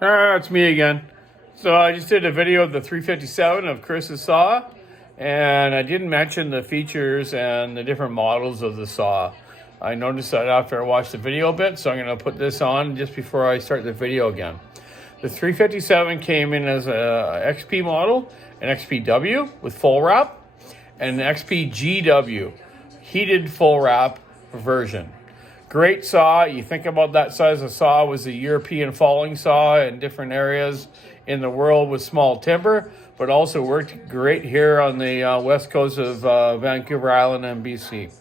It's me again. So I just did a video of the 357 of Chris's saw, and I didn't mention the features and the different models of the saw. I noticed that after I watched the video a bit, so I'm going to put this on just before I start the video again. The 357 came in as a XP model, an XPW with full wrap, and an XPGW heated full wrap version. Great saw. You think about that size of saw was a European falling saw in different areas in the world with small timber, but also worked great here on the west coast of Vancouver Island and BC.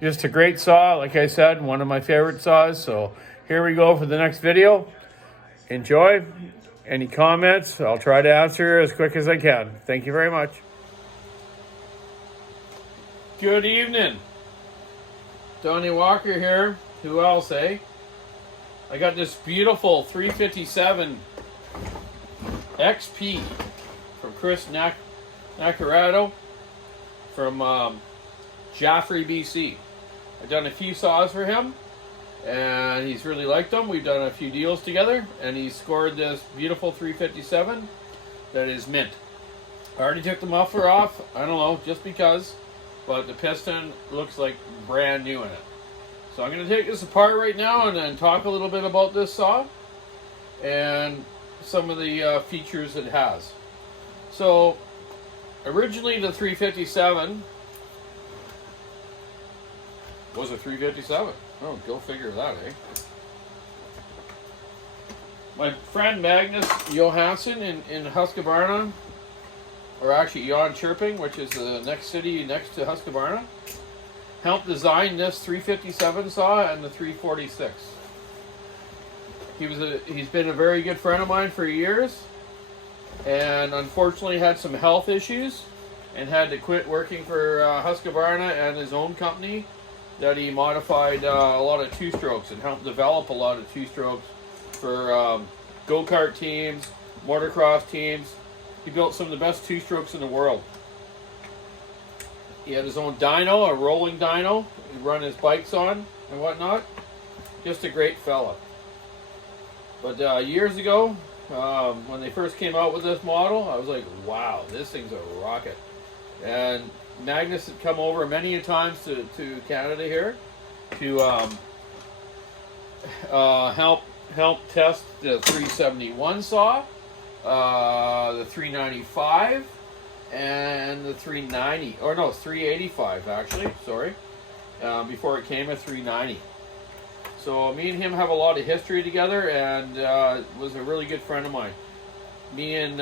Just a great saw, like I said, one of my favorite saws. So here we go for the next video. Enjoy. Any comments, I'll try to answer as quick as I can. Thank you very much. Good evening. Tony Walker here. Who else, eh? I got this beautiful 357 XP from Chris Nacarado from Jaffrey, BC. I've done a few saws for him, and he's really liked them. We've done a few deals together, and he scored this beautiful 357 that is mint. I already took the muffler off. I don't know, just because. But the piston looks like brand new in it. So I'm going to take this apart right now and then talk a little bit about this saw and some of the features it has. So originally the 357 was a 357. Oh, go figure that, eh? My friend Magnus Johansson in Husqvarna, or actually Jan Chirping, which is the next city next to Husqvarna, helped design this 357 saw and the 346. He's been a very good friend of mine for years, and unfortunately had some health issues and had to quit working for Husqvarna and his own company that he modified a lot of two-strokes and helped develop a lot of two-strokes for go-kart teams, motocross teams. He built some of the best two-strokes in the world. He had his own dyno, a rolling dyno, he'd run his bikes on and whatnot. Just a great fella. But years ago, when they first came out with this model, I was like, wow, this thing's a rocket. And Magnus had come over many a times to Canada here to help test the 371 saw, the 395, and the 390, or no, 385 actually, sorry, before it came a 390. So me and him have a lot of history together, and was a really good friend of mine. Me and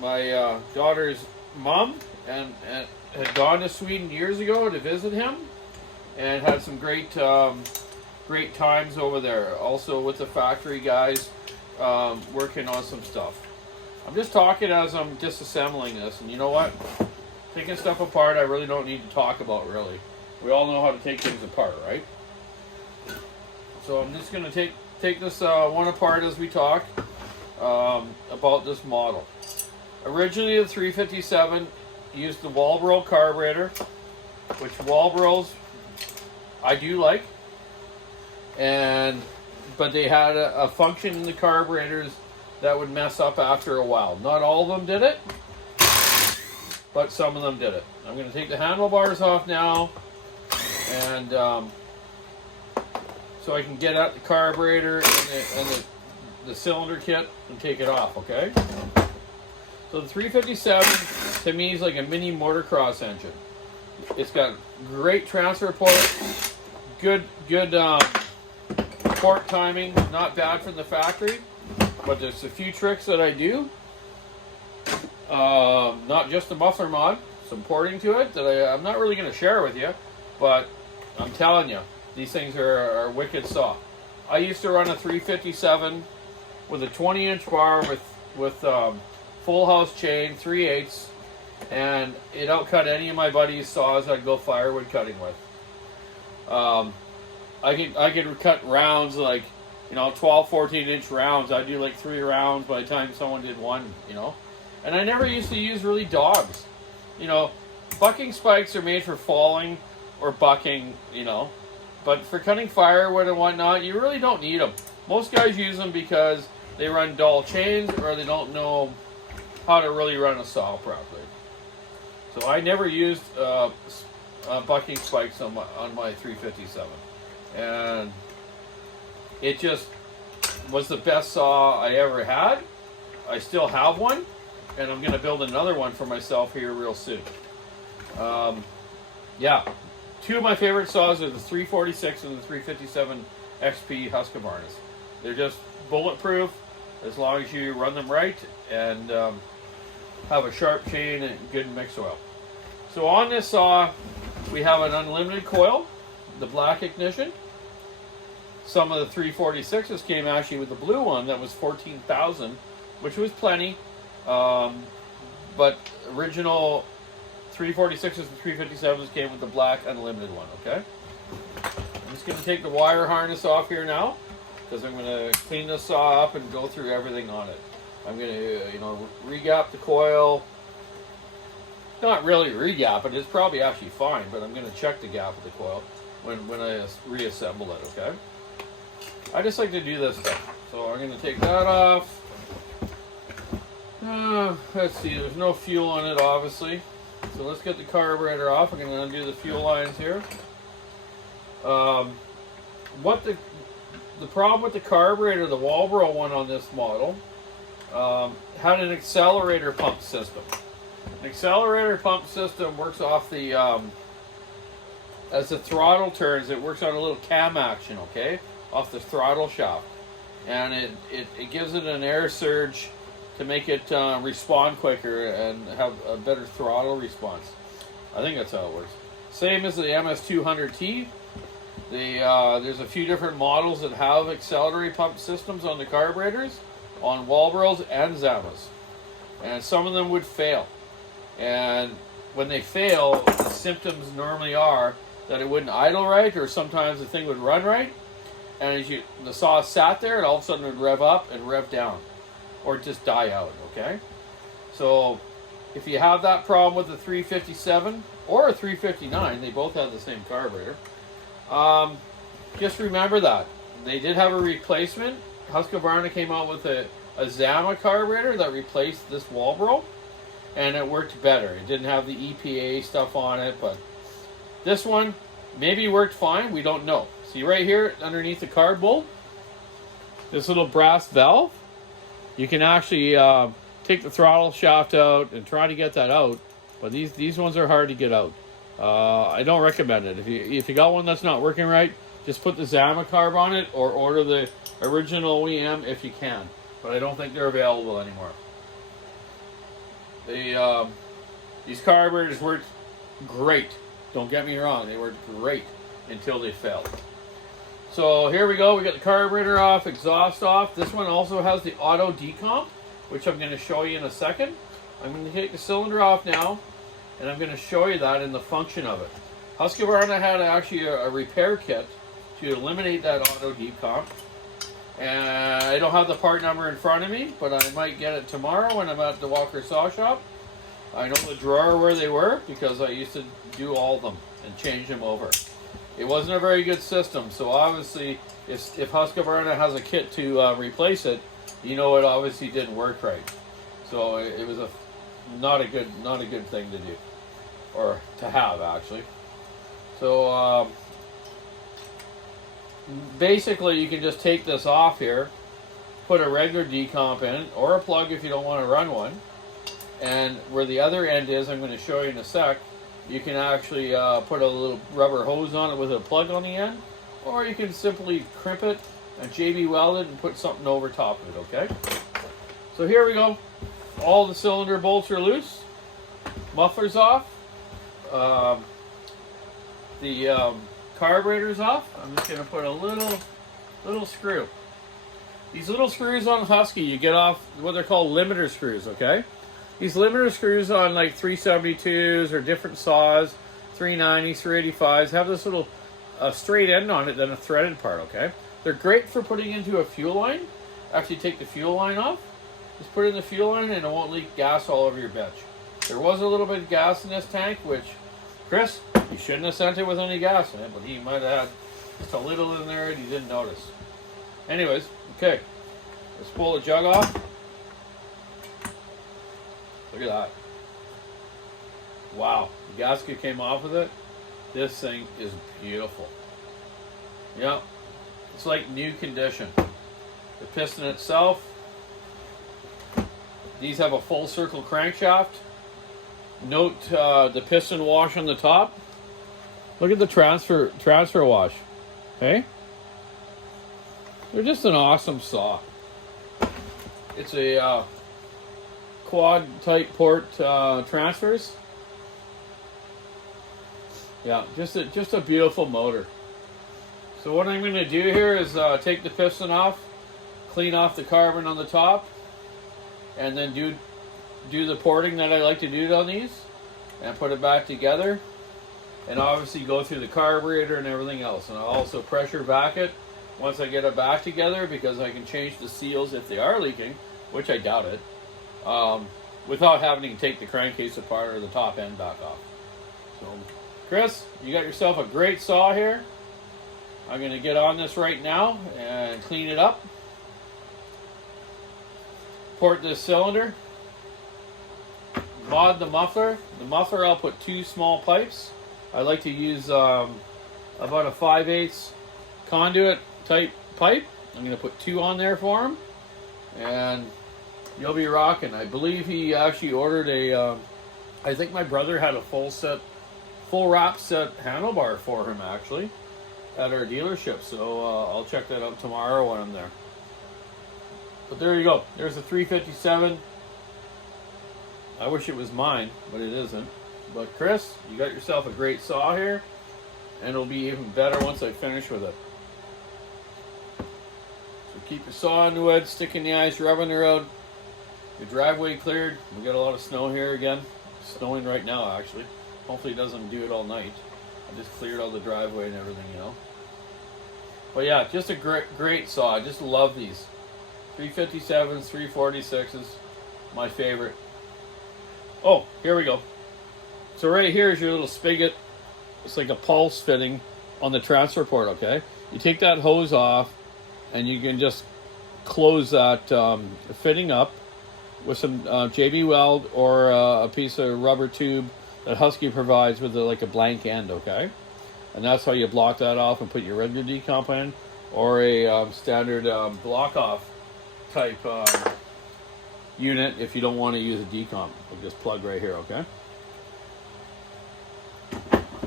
my daughter's mom and had gone to Sweden years ago to visit him, and had some great times over there. Also with the factory guys, working on some stuff. I'm just talking as I'm disassembling this, and you know what? Taking stuff apart, I really don't need to talk about, really. We all know how to take things apart, right? So I'm just going to take this one apart as we talk about this model. Originally, the 357 used the Walbro carburetor, which Walbros I do like, but they had a function in the carburetors that would mess up after a while. Not all of them did it, but some of them did it. I'm going to take the handlebars off now, and so I can get at the carburetor and the cylinder kit and take it off, okay? So the 357 to me is like a mini motocross engine. It's got great transfer port, good port timing, not bad from the factory, but there's a few tricks that I do. Not just the muffler mod, some porting to it that I'm not really going to share with you, but I'm telling you, these things are wicked saw. I used to run a 357 with a 20-inch bar with full house chain, 3/8, and it outcut any of my buddies' saws I'd go firewood cutting with. I could cut rounds like, 12, 14-inch rounds. I'd do like 3 rounds by the time someone did one, And I never used to use really dogs. Bucking spikes are made for falling or bucking, But for cutting firewood and whatnot, you really don't need them. Most guys use them because they run dull chains or they don't know how to really run a saw properly. So I never used bucking spikes on my 357, and it just was the best saw I ever had. I still have one, and I'm going to build another one for myself here real soon. Yeah, two of my favorite saws are the 346 and the 357 XP Husqvarnas. They're just bulletproof as long as you run them right and have a sharp chain and good mix oil. So on this saw, we have an unlimited coil, the black ignition. Some of the 346s came actually with the blue one that was 14,000, which was plenty. But original 346s and 357s came with the black unlimited one, okay? I'm just going to take the wire harness off here now because I'm going to clean this saw up and go through everything on it. I'm going to, re-gap the coil. Not really re-gap it, it's probably actually fine, but I'm going to check the gap of the coil when I reassemble it, okay? I just like to do this stuff. So I'm going to take that off. Let's see, there's no fuel on it, obviously. So let's get the carburetor off. I'm going to undo the fuel lines here. What the problem with the carburetor, the Walbro one on this model, had an accelerator pump system. An accelerator pump system works off the, as the throttle turns, it works on a little cam action, okay, off the throttle shaft. And it gives it an air surge to make it respond quicker and have a better throttle response. I think that's how it works. Same as the MS200T. There's a few different models that have accelerator pump systems on the carburetors, on Walbros and Zamas. And some of them would fail. And when they fail, the symptoms normally are that it wouldn't idle right, or sometimes the thing would run right. And as the saw sat there, and all of a sudden it would rev up and rev down, or just die out, okay? So if you have that problem with the 357 or a 359, they both have the same carburetor, just remember that. They did have a replacement. Husqvarna came out with a Zama carburetor that replaced this Walbro, and it worked better. It didn't have the EPA stuff on it, but this one maybe worked fine. We don't know. See right here underneath the carb bolt, this little brass valve, you can actually take the throttle shaft out and try to get that out, but these ones are hard to get out. I don't recommend it. If you got one that's not working right, just put the Zama carb on it or order the original OEM if you can, but I don't think they're available anymore. These carburetors worked great. Don't get me wrong, they worked great until they failed. So here we go. We got the carburetor off, exhaust off. This one also has the auto decomp, which I'm going to show you in a second. I'm going to take the cylinder off now, and I'm going to show you that in the function of it. Husqvarna had actually a repair kit to eliminate that auto decomp. And I don't have the part number in front of me, but I might get it tomorrow when I'm at the Walker Saw Shop. I know the drawer where they were because I used to do all of them and change them over. It wasn't a very good system, so obviously if Husqvarna has a kit to replace it, it obviously didn't work right. So it was not a good thing to do, or to have actually. So basically you can just take this off here, put a regular decomp in it, or a plug if you don't want to run one, and where the other end is, I'm going to show you in a sec, you can actually put a little rubber hose on it with a plug on the end, or you can simply crimp it and JB weld it and put something over top of it, okay? So here we go. All the cylinder bolts are loose, muffler's off, the carburetor's off. I'm just going to put a little screw. These little screws on Husky, you get off what they're called limiter screws, okay? These limiter screws on like 372s or different saws, 390s, 385s, have this little straight end on it than a threaded part, okay? They're great for putting into a fuel line. After you take the fuel line off, just put it in the fuel line and it won't leak gas all over your bench. There was a little bit of gas in this tank, which, Chris, you shouldn't have sent it with any gas in it, but he might have had just a little in there and he didn't notice. Anyways, okay. Let's pull the jug off. Look at that. Wow, the gasket came off with it. This thing is beautiful. Yeah, it's like new condition. The piston itself. These have a full circle crankshaft. Note the piston wash on the top. Look at the transfer wash. Okay? They're just an awesome saw. It's a quad type port transfers. Yeah, just a beautiful motor. So what I'm going to do here is take the piston off, clean off the carbon on the top, and then do the porting that I like to do on these, and put it back together, and obviously go through the carburetor and everything else. And I'll also pressure vac it once I get it back together, because I can change the seals if they are leaking, which I doubt it, without having to take the crankcase apart or the top end back off. So, Chris, you got yourself a great saw here. I'm going to get on this right now and clean it up. Port this cylinder. Mod the muffler. The muffler, I'll put 2 small pipes. I like to use about a 5/8 conduit type pipe. I'm going to put 2 on there for him, and you'll be rocking. I believe he actually ordered a, I think my brother had a full wrap set handlebar for him actually at our dealership. So I'll check that out tomorrow when I'm there. But there you go. There's a 357. I wish it was mine, but it isn't. But Chris, you got yourself a great saw here, and it'll be even better once I finish with it. So keep your saw on the wood, stick in the ice, rubbing the road. Your driveway cleared. We got a lot of snow here again. It's snowing right now, actually. Hopefully it doesn't do it all night. I just cleared all the driveway and everything, you know. But yeah, just a great saw. I just love these. 357s, 346s, my favorite. Oh, here we go. So right here is your little spigot. It's like a pulse fitting on the transfer port, okay? You take that hose off, and you can just close that fitting up with some JB Weld or a piece of rubber tube that Husky provides with like a blank end, okay? And that's how you block that off and put your regular decomp in, or a standard block off type unit if you don't want to use a decomp. We'll just plug right here, okay?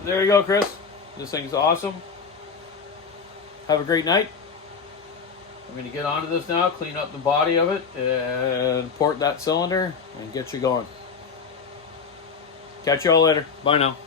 There you go, Chris. This thing's awesome. Have a great night. I'm going to get onto this now, clean up the body of it, and port that cylinder, and get you going. Catch you all later. Bye now.